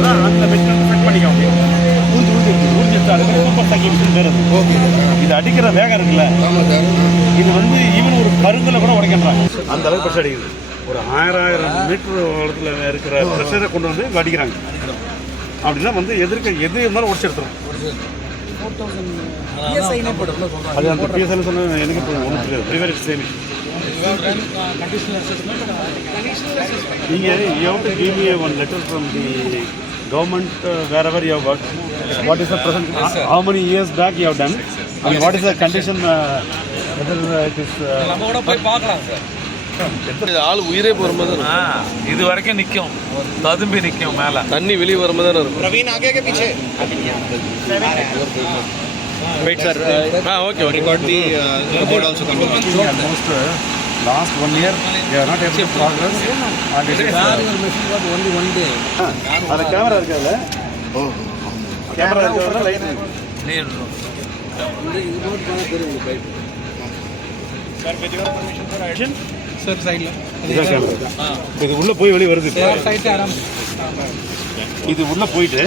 அதான் அந்த machine set பண்ணிக்க முடியும். ஊர்ஜிட்டு அதுக்கு சூப்பர் ஸ்டாக்கிங் மிஷின் பேர் அது. ஓகே. இது அடிக்கிற வேகம் இருக்குல்ல, இது வந்து ஈவன் ஒரு கருங்கலை கூட உடைக்கின்றாங்க, அந்த அளவுக்கு ப்ரெஷர் அடிக்குது. ஒரு 1000 மீட்டர் இடத்துல இருக்கிற ப்ரெஷரை கொண்டு வந்து இங்கே அடிக்கிறாங்க. அப்படின்னா வந்து எதிர்க்க எது இருந்தாலும் உடச்சு எடுத்துரும். அது அந்த பிஎஸ்எல் சொன்ன எனக்கு ஒன்றும் தெரியாது. ப்ரிவேர் சேமி நீங்கள் you have to give me one letter from the government wherever you have worked. What is the present? How many years back you have done? And what is the condition? Whether it is. நம்ம கூட போய் பார்க்கலாம் sir. ஆள் உயிரே போகிற மாதிரி தான் இது வரைக்கும் நிற்கும், ததும்பி நிற்கும், மேலே தண்ணி வெளியே வர மாதிரி தான் இருக்கும். प्रवीण आगे के पीछे wait sir. Okay okay. got the board also coming. Almost last 1 year we are not able to progress. And it is machine got only one day. அந்த கேமரா இருக்குல்ல, கேமரா இருக்குல்ல, லைட் நீர் Sir, with your permission for action. Sir, side ல. இதான் camera. இது உள்ள போய் வெளிய வருது. Side ஆரம். இது உள்ள போயிட்டு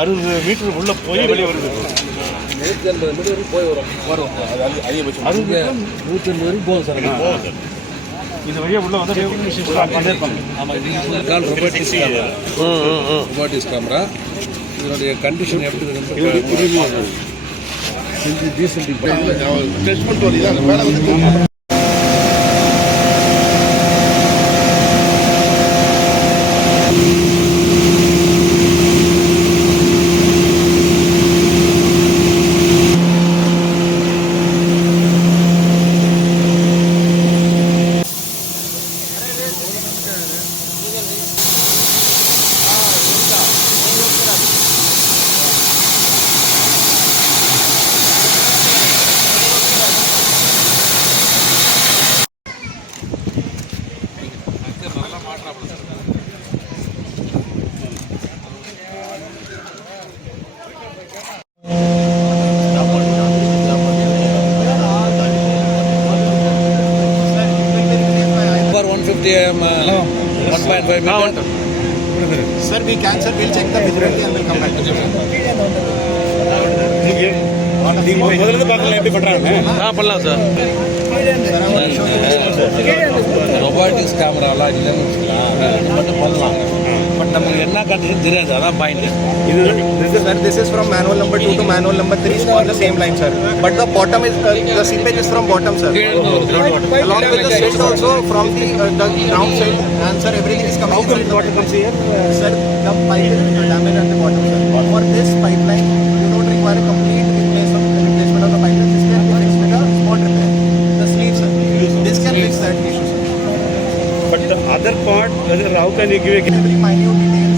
60 மீட்டர் உள்ள போய் வெளிய வருது. 150 மீட்டர் போய் வரும். அது அதிகபட்சம் 150 வரைக்கும் போகும் சார். இது வழியா உள்ள வந்து டெக்னீஷியன் பண்ணிருப்பாங்க. ஆமா, இது கால் robotics camera. Robotics camera. இதோட கண்டிஷன் எப்படி இருக்குன்னு இது டீசல் டெஸ்ட் பண்ணிட்டு வரீங்க. அந்த மேலே வந்து Sir, we can, sir, we'll check the visibility and we'll come back to you. நீங்க முதல்ல இருந்து பார்க்கலாம் எப்படி பண்றாங்க. பண்ணலாம் சார். ரொபாட்டிக்ஸ் கேமராலாம் இல்லைன்னு வச்சுக்கலாம், மட்டும் பண்ணலாம். பட் நமக்கு என்ன காட்டுறது தெரியாது, அதான் point. Sir, this is from manual number 2 to manual number 3 on the same line, sir. But the bottom is the seepage is from bottom, sir. Along with the silt also from the ground side, and sir, everything is coming. How come water comes here? Sir, the pipe is damaged at the bottom, sir. For this pipeline, you don't require a complete replacement of the pipeline. This can be fixed with a small repair. The sleeve, sir. This can fix that issue, sir. But the other part, how can you give a Every minute detail